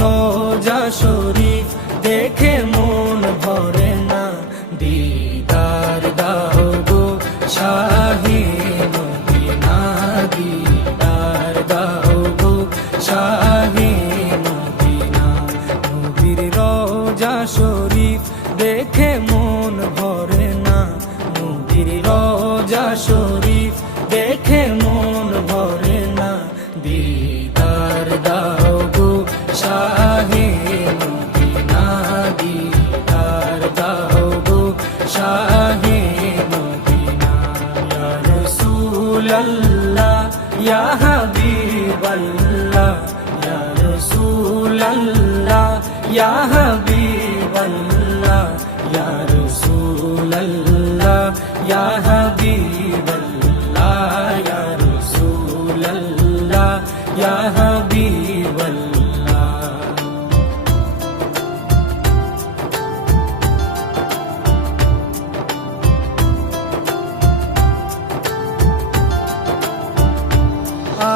রোজা শরীফ দেখে মন ভরে না, দিদার দাও গো শাহে মদিনা, দিদার দাও গো শাহে মদিনা। নবীর রোজা শরীফ দেখে মন ভরে না, নবীর রোজা শরীফ দেখে মন ভরে না, দিদার দাও গো শাহে মদিনা, দিদার দাও গো শাহে মদিনা। ইয়া রাসূলাল্লাহ ইয়া হাবিবাল্লাহ, ইয়া রাসূলাল্লাহ ইয়া হাবিবাল্লাহ, ইয়া রাসূলাল্লাহ ইয়া হাবিবাল্লাহ, ইয়া রাসূলাল্লাহ ইয়া হাবিবাল্লাহ।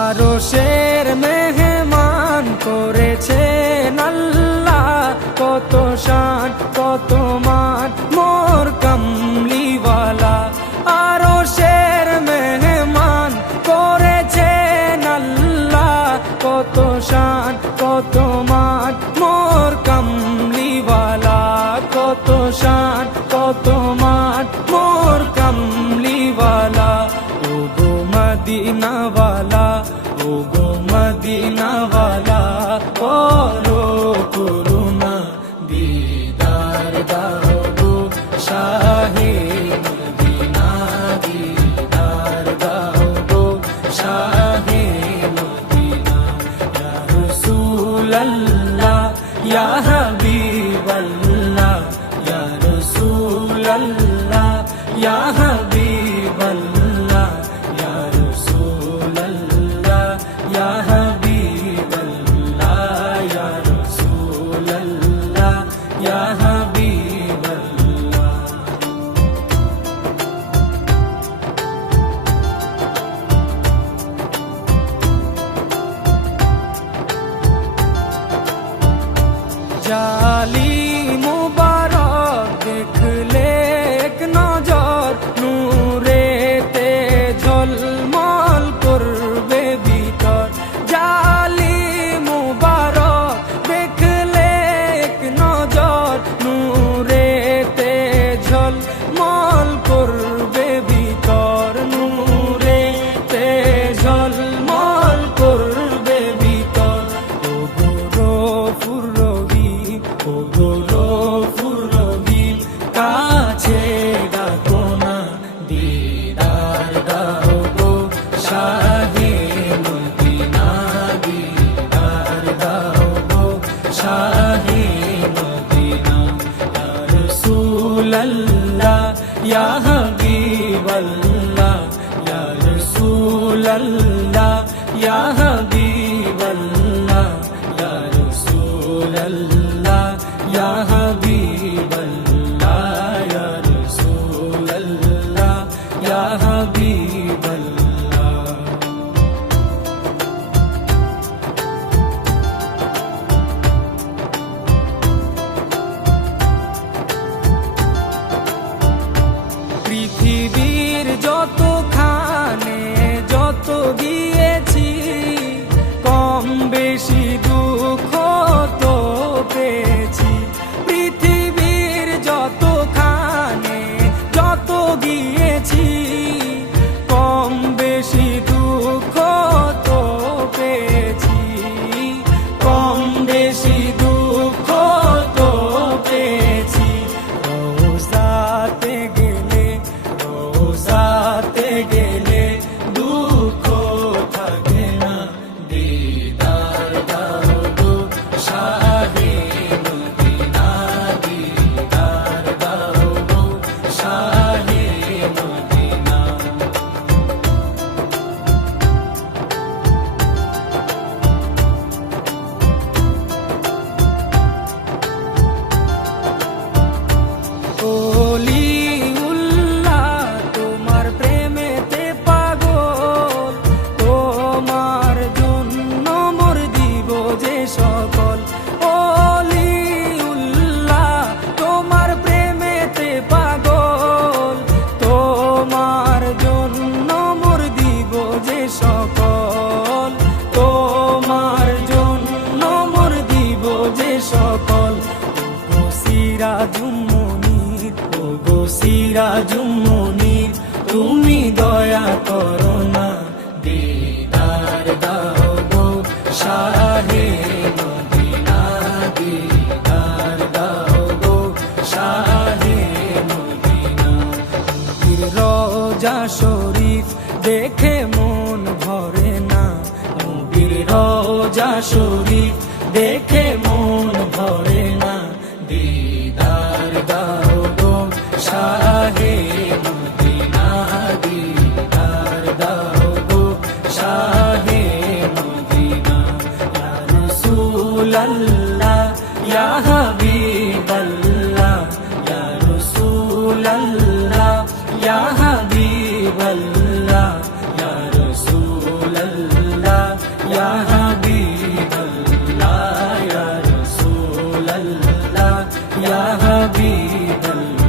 আরশের মেহমান করেছেন আল্লাহ, কত শান কত মান মোর কামলিওয়ালা। আরশের মেহমান করেছেন আল্লাহ, কত শান কত মান মোর কামলিওয়ালা, কত শান কত মান মোর কামলিওয়ালা। ও গো মদিনাওয়ালা, ও গো মদিনাওয়ালা, করো করুণা, দিদার দাও গো শাহে মদিনা, দিদার দাও গো শাহে মদিনা। ইয়া রাসূলাল্লাহ ইয়া হাবিবাল্লাহ, ইয়া রাসূলাল্লাহ ইয়া হাবিবাল্লাহ, ইয়া রাসূলাল্লাহ ইয়া হাবিবাল্লাহ, ইয়া রাসূলাল্লাহ ইয়া হাবিবাল্লাহ। জালি মুবারক দেখলে এক নজর, নূরেতে ঝলমল করবে ভিতর। জালি মুবারক দেখলে এক নজর, নূরেতে ঝলমল করবে ভিতর, নূরেতে ঝলমল করবে ভিতর। ও গো গফুর রহিম, ও গো গফুর রহিম, কাছে ডাকো না, দিদার দাও গো শাহে মদিনা, দিদার দাও গো শাহে মদিনা। ইয়া রাসূলাল্লাহ ইয়া হাবিবাল্লাহ, ইয়া রাসূলাল্লাহ ইয়া হাবিবাল্লাহ, ইয়া রাসূলাল্লাহ ইয়া হাবিবাল্লাহ, ইয়া রাসূলাল্লাহ ইয়া হাবিবাল্লাহ। পৃথিবীর যতখানে যত গিয়েছি, কম বেশি দুঃখ তো পেয়েছি। পৃথিবীর যতখানে যত গিয়েছি, কম বেশি দুঃখ তো পেয়েছি, কম বেশি দুঃখ তো পেয়েছি। রোজাতে গেলে, রোজাতে গেলে দুঃখ থাকে না, দিদার দাও গো শাহে মদিনা, দিদার দাও গো শাহে মদিনা। ওলিউল্লাহ তোমার প্রেমেতে পাগল, তোমার জন্য মোর দিব যে সকল। সিরাজুম মুনির, ওগো সিরাজুম মুনির, তুমি দয়া করো না, দিদার দাও গো শাহে মদিনা, দিদার দাও গো শাহে মদিনা। নবীর রওজা শরীফ দেখে মন ভরে না, নবীর রওজা শরীফ দেখে মন ভরে না, দিদার দাও গো শাহে মদিনা, দিদার দাও গো শাহে মদিনা। ইয়া রাসূলাল্লাহ ইয়া হাবিবাল্লাহ, ইয়া রাসূলাল্লাহ ইয়া হাবিবাল্লাহ, ইয়া রাসূলাল্লাহ ইয়া হাবিবাল্লাহ, ইয়া রাসূলাল্লাহ ইয়া হাবিবাল্লাহ,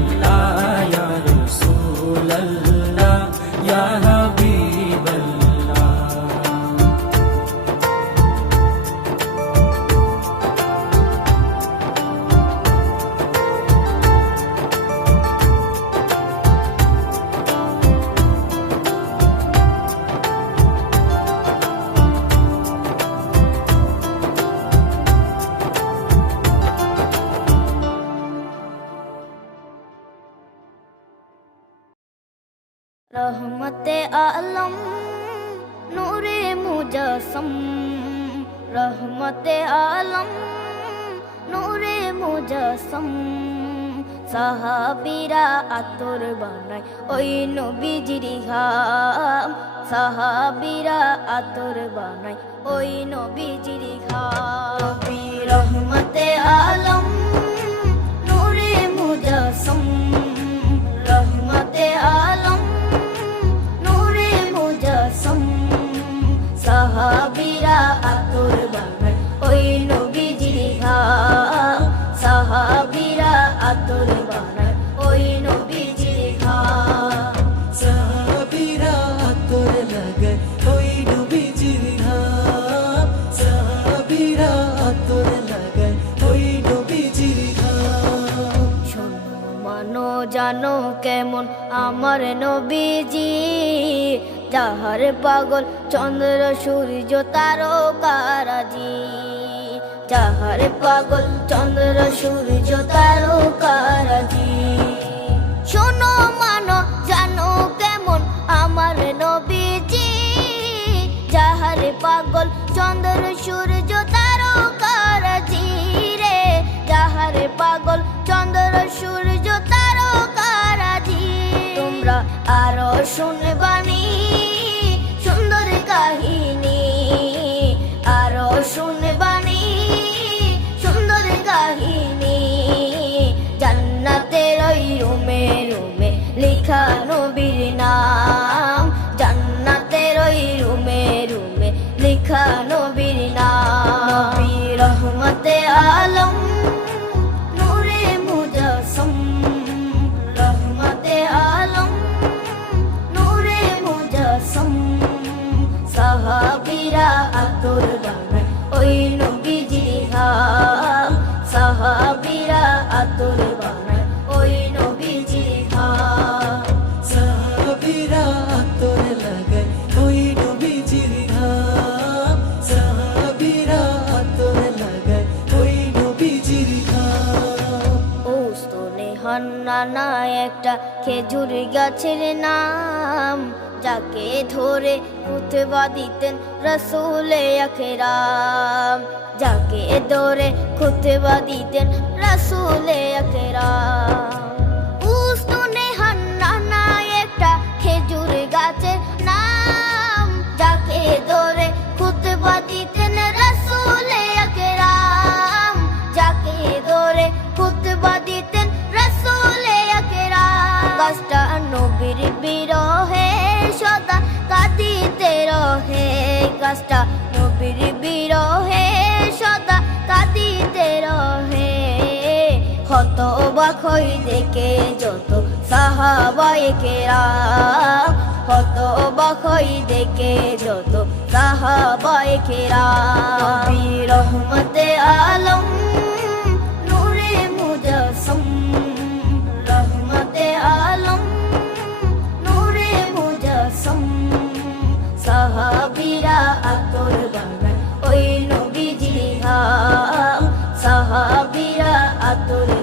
ইয়া রাসূলাল্লাহ ইয়া হাবিবাল্লাহ। रहमते आलम नूरे मुजस्सम, रहमते आलम नूरे मुजस्सम। সাহাবীরা আতর বানায় ওই নবীজির ঘাম, সাহাবীরা আতর বানায় ওই নবীজির ঘাম। নবী রহমতে আলম নূরে মুজস্সম, রহমতে আলম নূরে মুজস্সম। সাহাবীরা আতর বানায় ওই নবীজির ঘাম, সাহাবীরা আতর বানায় ওই নবীজির ঘাম। সাহাবীরা আতর লাগায় ওই নবীজির ঘাম, সাহাবীরা আতর লাগায় ওই নবীজির ঘাম। শোনো মানো জানো কেমন আমার নবীজি, যাহার পাগল চন্দ্র সূর্য তারকারাজি, যাহার পাগল চন্দ্র সূর্য তারকারাজি। শোনো মানো জানো কেমন আমার নবীজি, যাহার পাগল চন্দ্র সূর্য তারকারাজি রে, যাহার পাগল চন্দ্র সূর্য তারকারাজি। তোমরা আরো শুনবানি সুন্দর কাহিনী, আরো শুনবানি সুন্দর কাহিনী। জান্নাতের ওই রুমে রুমে লেখা নবীর নাম, জান্নাতের ওই রুমে রুমে লেখা নবীর নাম। নবী রহমতে আলম নূরে মুজস্সম, রহমতে আলম নূরে মুজস্সম। সাহাবীরা আতর বানায় ওই নবীজির ঘাম, সাহাবীরা আতর বানায় ওই নবীজির ঘাম। সাহাবীরা আতর লাগায় ওই নবীজির ঘাম, সাহাবীরা আতর লাগায় ওই নবীজির ঘাম। ওস্তনে হান্নানা একটা খেজুর গাছের নাম, যাকে ধরে খুতবা দিতেন রাসূলে আকরাম, যাকে ধরে খুতবা দিতেন রাসূলে আকরাম। উস্তনে হান্নানা একটা খেজুর গাছের নাম, যাকে ধরে খুতবা দিতেন রাসূলে আকরাম, যাকে ধরে খুতবা দিতেন রাসূলে আকরাম। গাছটা নবীর বিরহে সদা কাঁদিতে রহে, গাছটা নবীর বিরহে সদা কাঁদিতে রহে। হতবাক হই দেখে যত সাহাবায়ে কেরাম, হতবাক হই দেখে যত সাহাবায়ে কেরাম। নবী রহমতে আলম নূরে মুজস্সম, আতরে